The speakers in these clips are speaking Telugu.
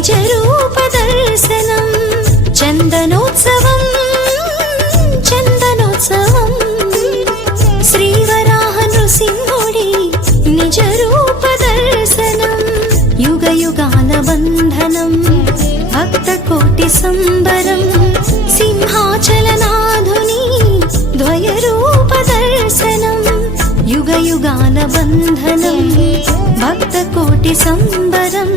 నిజ రూప దర్శనం చందనోత్సవం చందనోత్సవం శ్రీవరాహ నృసింహుడి నిజ రూప దర్శనం యుగ యుగాల బంధనం భక్త కోటి సంబరం సింహాచలనాధుని ద్వయ రూప దర్శనం యుగ యుగాల బంధనం భక్త కోటి సంబరం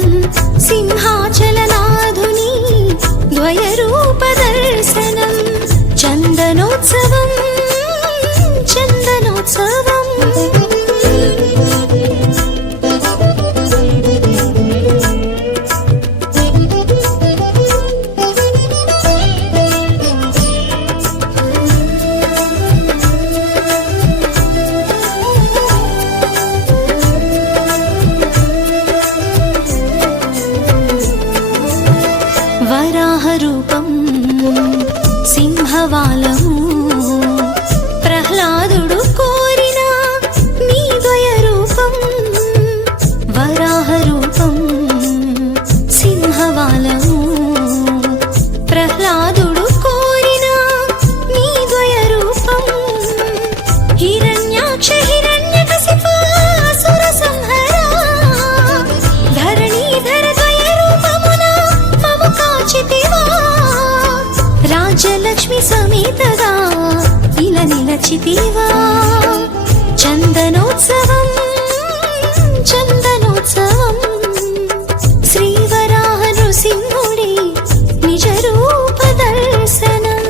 సింహాచలనాధుని ద్వయ రూప దర్శనం చందనోత్సవం చందనోత్సవం వరాహ రూపం సింహవాలము ప్రహ్లాదుడు కోరిన నీ ద్వయ రూపం వరాహ రూపం సింహవాలము ప్రహ్లాదుడు కోరిన నీ ద్వయ రూపం హిరణ్యాక్ష హిరణ్యకశిపా అసుర సంహరా ధరణీధర ద్వయ రూపమున మము కాచితివా రాజలక్ష్మి సమేతగా ఇలా నిలచితివా చందనోత్సవం చందనోత్సవం శ్రీవరాహ నృసింహుడి నిజ రూప దర్శనం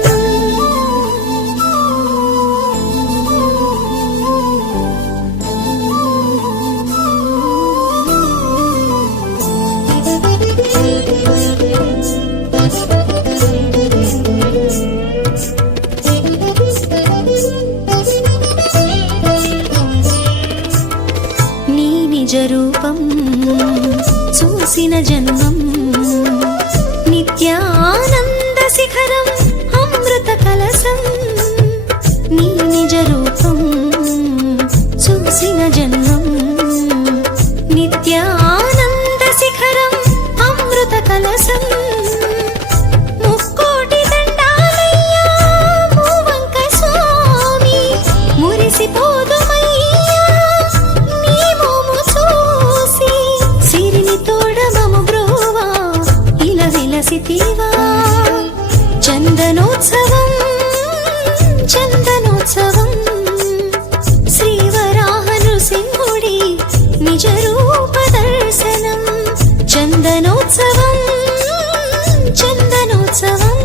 నీ నిజ రూపం చూసిన జన్మం నిత్యానంద శిఖరం అమృత కలశం నీ నిజ రూపం చూసిన జన్మం నిత్యానంద శిఖరం అమృత కలశం ముక్కోటి దండాలయ్యా మూవంక స్వామి మురిసిపోదుమయ్యా నీ మోము చూసి సిరిని తోడమము బ్రోవా ఇలా విలసితివా చందనోత్సవం చందనోత్సవం శ్రీవరాహ నృసింహుడి నిజ రూప దర్శనం చందనోత్సవం చందనోత్సవం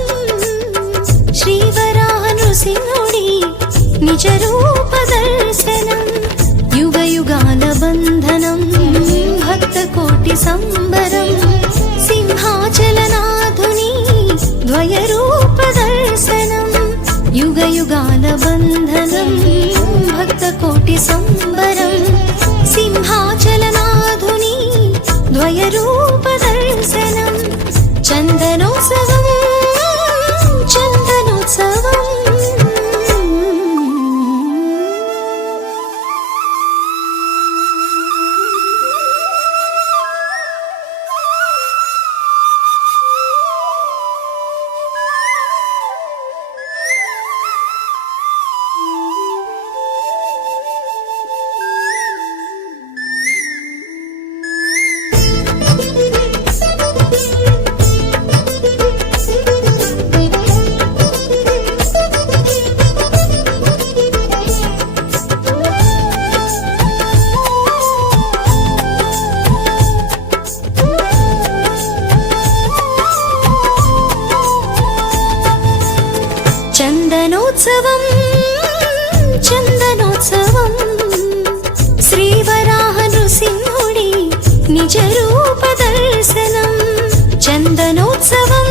శ్రీవరాహ నృసింహుడి నిజ రూప దర్శనం యుగ యుగాల బంధనం భక్త కోటి సంబరం సింహాచలనాధుని ద్వయ రూప దర్శనం యుగ యుగాల బంధనం భక్త కోటి సంబరం సింహాచలనాధుని ద్వయ రూప దర్శనం చందనోత్సవం చందనోత్సవం చందనోత్సవం చందనోత్సవం శ్రీవరాహ నృసింహుడి నిజ రూప దర్శనం చందనోత్సవం